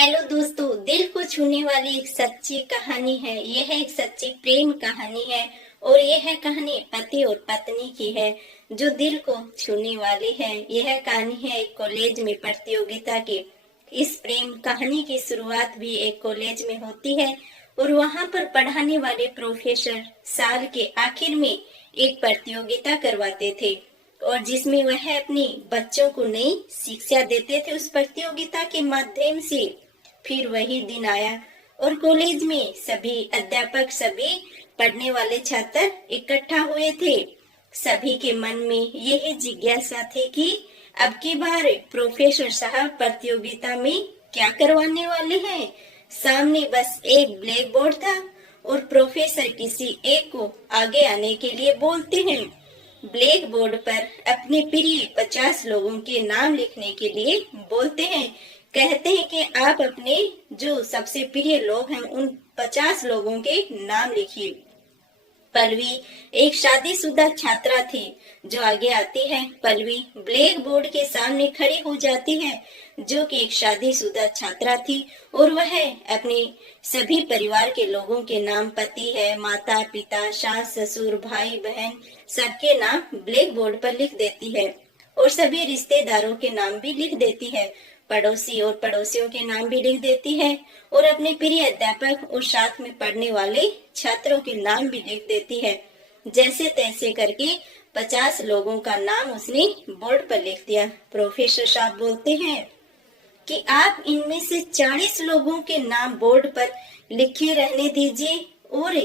Hello दोस्तों, दिल को छूने वाली एक सच्ची कहानी है। यह एक सच्ची प्रेम कहानी है और यह कहानी पति और पत्नी की है जो दिल को छूने वाली है। यह कहानी है एक कॉलेज में प्रतियोगिता की। इस प्रेम कहानी की शुरुआत भी एक कॉलेज में होती है और वहां पर पढ़ाने वाले प्रोफेसर साल के आखिर में एक प्रतियोगिता करवाते थे और जिसमें वह अपने बच्चों को नई शिक्षा देते थे उस प्रतियोगिता के माध्यम से। फिर वही दिन आया और कॉलेज में सभी अध्यापक, सभी पढ़ने वाले छात्र इकट्ठा हुए थे। सभी के मन में यही जिज्ञासा थी कि अब की बार प्रोफेसर साहब प्रतियोगिता में क्या करवाने वाले हैं। सामने बस एक ब्लैक बोर्ड था और प्रोफेसर किसी एक को आगे आने के लिए बोलते हैं। ब्लैक बोर्ड पर अपने प्रिय 50 लोगों के नाम लिखने के लिए बोलते हैं। कहते हैं कि आप अपने जो सबसे प्रिय लोग हैं उन 50 लोगों के नाम लिखिए। पल्लवी एक शादीशुदा छात्रा थी जो आगे आती है। पल्लवी ब्लैक बोर्ड के सामने खड़ी हो जाती है जो कि एक शादीशुदा छात्रा थी और वह अपने सभी परिवार के लोगों के नाम, पति है, माता पिता, सास ससुर, भाई बहन, सबके नाम ब्लैक बोर्ड पर लिख देती है और सभी रिश्तेदारों के नाम भी लिख देती है। पड़ोसी और पड़ोसियों के नाम भी लिख देती है और अपने प्रिय अध्यापक और साथ में पढ़ने वाले छात्रों के नाम भी लिख देती है। जैसे तैसे करके 50 लोगों का नाम उसने बोर्ड पर लिख दिया। प्रोफेसर साहब बोलते हैं कि आप इनमें से 40 लोगों के नाम बोर्ड पर लिखे रहने दीजिए और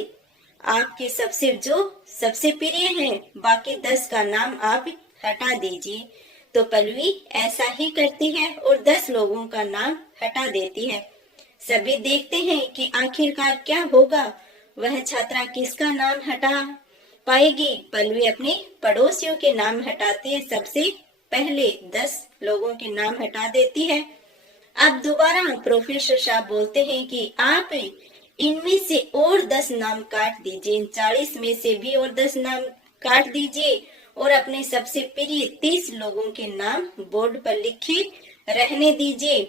आपके सबसे प्रिय हैं बाकी 10 का नाम आप हटा दीजिए। तो पल्लवी ऐसा ही करती है और 10 लोगों का नाम हटा देती है। सभी देखते हैं कि आखिरकार क्या होगा, वह छात्रा किसका नाम हटा पाएगी। पल्लवी अपने पड़ोसियों के नाम हटाती है। सबसे पहले 10 लोगों के नाम हटा देती है। अब दोबारा प्रोफेसर साहब बोलते हैं कि आप इनमें से और 10 नाम काट दीजिए, 40 में से भी और 10 नाम काट दीजिए और अपने सबसे प्रिय 30 लोगों के नाम बोर्ड पर लिखे रहने दीजिए।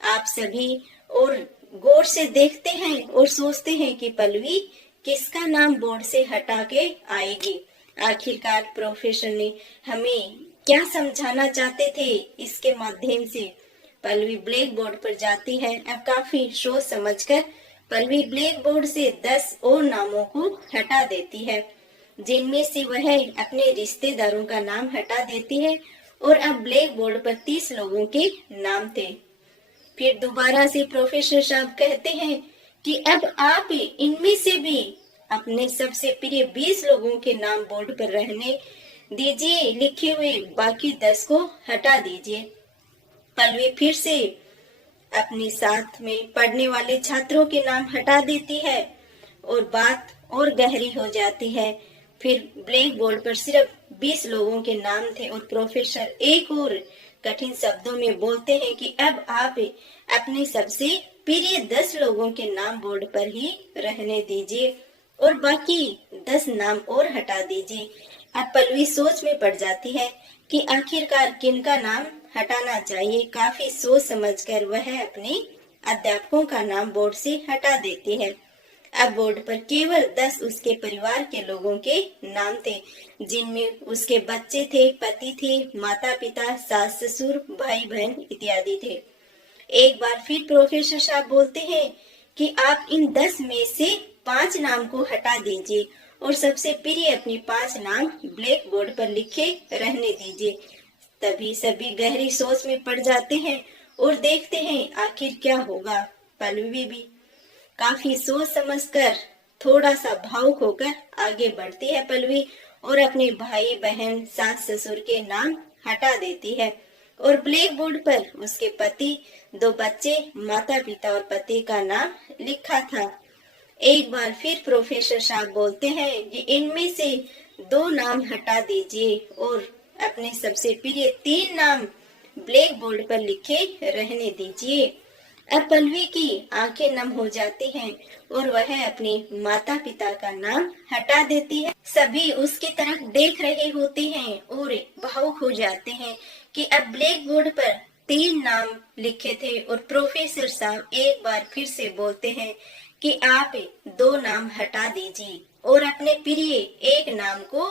आप सभी और गौर से देखते हैं और सोचते हैं कि पल्लवी किसका नाम बोर्ड से हटा के आएगी। आखिरकार प्रोफेसर ने हमें क्या समझाना चाहते थे इसके माध्यम से। पल्लवी ब्लैक बोर्ड पर जाती है। अब काफी सोच समझकर पल्लवी ब्लैक बोर्ड से 10 और नामों को हटा देती है जिनमें से वह अपने रिश्तेदारों का नाम हटा देती है और अब ब्लैक बोर्ड पर 30 लोगों के नाम थे। फिर दोबारा से प्रोफेसर साहब कहते हैं कि अब आप इनमें से भी अपने सबसे प्रिय 20 लोगों के नाम बोर्ड पर रहने दीजिए, लिखे हुए बाकी 10 को हटा दीजिए। पल्लवी फिर से अपने साथ में पढ़ने वाले छात्रों के नाम हटा देती है और बात और गहरी हो जाती है। फिर ब्लैक बोर्ड पर सिर्फ 20 लोगों के नाम थे और प्रोफेसर एक और कठिन शब्दों में बोलते हैं कि अब आप अपने सबसे प्रिय 10 लोगों के नाम बोर्ड पर ही रहने दीजिए और बाकी 10 नाम और हटा दीजिए। अब पल्लवी सोच में पड़ जाती है कि आखिरकार किनका नाम हटाना चाहिए। काफी सोच समझकर वह अपने अध्यापकों का नाम बोर्ड से हटा देती है। अब बोर्ड पर केवल 10 उसके परिवार के लोगों के नाम थे जिनमें उसके बच्चे थे, पति थे, माता पिता, सास ससुर, भाई बहन इत्यादि थे। एक बार फिर प्रोफेसर साहब बोलते हैं कि आप इन 10 में से 5 नाम को हटा दीजिए और सबसे प्रिय अपने 5 नाम ब्लैक बोर्ड पर लिखे रहने दीजिए। तभी सभी गहरी सोच में पड़ जाते हैं और देखते हैं आखिर क्या होगा। पल्लवी भी काफी सोच समझकर थोड़ा सा भावुक होकर आगे बढ़ती है पल्लवी और अपने भाई बहन, सास ससुर के नाम हटा देती है और ब्लैक बोर्ड पर उसके पति, 2 बच्चे, माता पिता और पति का नाम लिखा था। एक बार फिर प्रोफेसर साहब बोलते हैं कि इनमें से 2 नाम हटा दीजिए और अपने सबसे प्रिय 3 नाम ब्लैक बोर्ड पर लिखे रहने दीजिए। अब पल्लवी की आंखें नम हो जाती हैं और वह अपने माता पिता का नाम हटा देती है। सभी उसकी तरफ देख रहे होते हैं और भावुक हो जाते हैं कि अब ब्लैक बोर्ड पर 3 नाम लिखे थे और प्रोफेसर साहब एक बार फिर से बोलते हैं कि आप 2 नाम हटा दीजिए और अपने प्रिय एक नाम को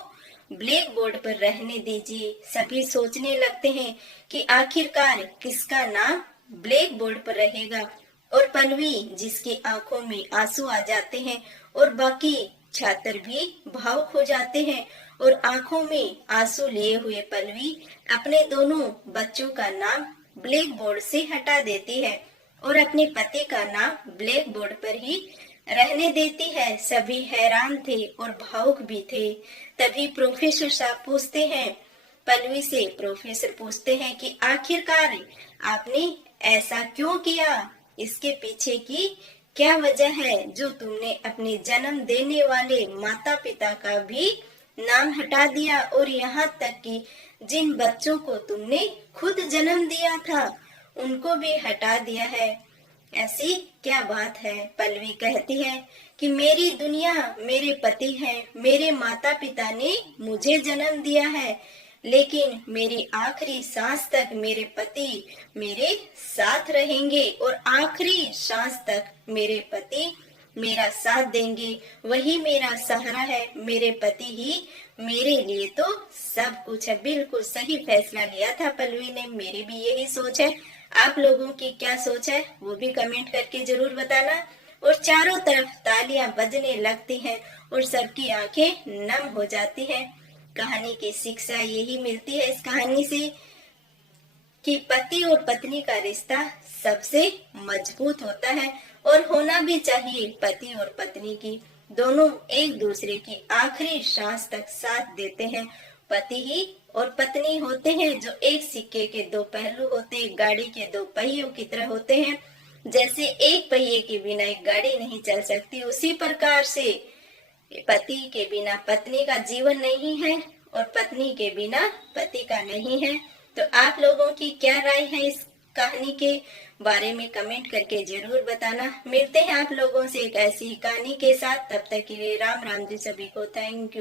ब्लैक बोर्ड पर रहने दीजिए। सभी सोचने लगते हैं कि आखिरकार किसका नाम ब्लैक बोर्ड पर रहेगा और पल्लवी, जिसकी आंखों में आंसू आ जाते हैं और बाकी छात्र भी भावुक हो जाते हैं और आंखों में आंसू लिए हुए पल्लवी अपने दोनों बच्चों का नाम ब्लैक बोर्ड से हटा देती है और अपने पति का नाम ब्लैक बोर्ड पर ही रहने देती है। सभी हैरान थे और भावुक भी थे। तभी प्रोफेसर साहब पूछते हैं पल्लवी से, प्रोफेसर पूछते हैं कि आखिरकार आपने ऐसा क्यों किया, इसके पीछे की क्या वजह है जो तुमने अपने जन्म देने वाले माता पिता का भी नाम हटा दिया और यहाँ तक कि जिन बच्चों को तुमने खुद जन्म दिया था उनको भी हटा दिया है। ऐसी क्या बात है? पल्लवी कहती है कि मेरी दुनिया मेरे पति हैं, मेरे माता पिता ने मुझे जन्म दिया है, लेकिन मेरी आखिरी सांस तक मेरे पति मेरे साथ रहेंगे और आखिरी सांस तक मेरे पति मेरा साथ देंगे। वही मेरा सहारा है, मेरे पति ही मेरे लिए तो सब कुछ है। बिल्कुल सही फैसला लिया था पल्लवी ने, मेरी भी यही सोच है। आप लोगों की क्या सोच है वो भी कमेंट करके जरूर बताना। और चारों तरफ तालियां बजने लगती हैं और सबकी आंखें नम हो जाती हैं। कहानी की शिक्षा यही मिलती है इस कहानी से कि पति और पत्नी का रिश्ता सबसे मजबूत होता है और होना भी चाहिए। पति और पत्नी की दोनों एक दूसरे की आखिरी सांस तक साथ देते हैं। पति ही और पत्नी होते हैं जो एक सिक्के के 2 पहलू होते हैं, गाड़ी के 2 पहियों की तरह होते हैं। जैसे एक पहिए के बिना एक गाड़ी नहीं चल सकती, उसी प्रकार से पति के बिना पत्नी का जीवन नहीं है और पत्नी के बिना पति का नहीं है। तो आप लोगों की क्या राय है इस कहानी के बारे में कमेंट करके जरूर बताना। मिलते हैं आप लोगों से एक ऐसी कहानी के साथ, तब तक के लिए राम राम जी सभी को। Thank you.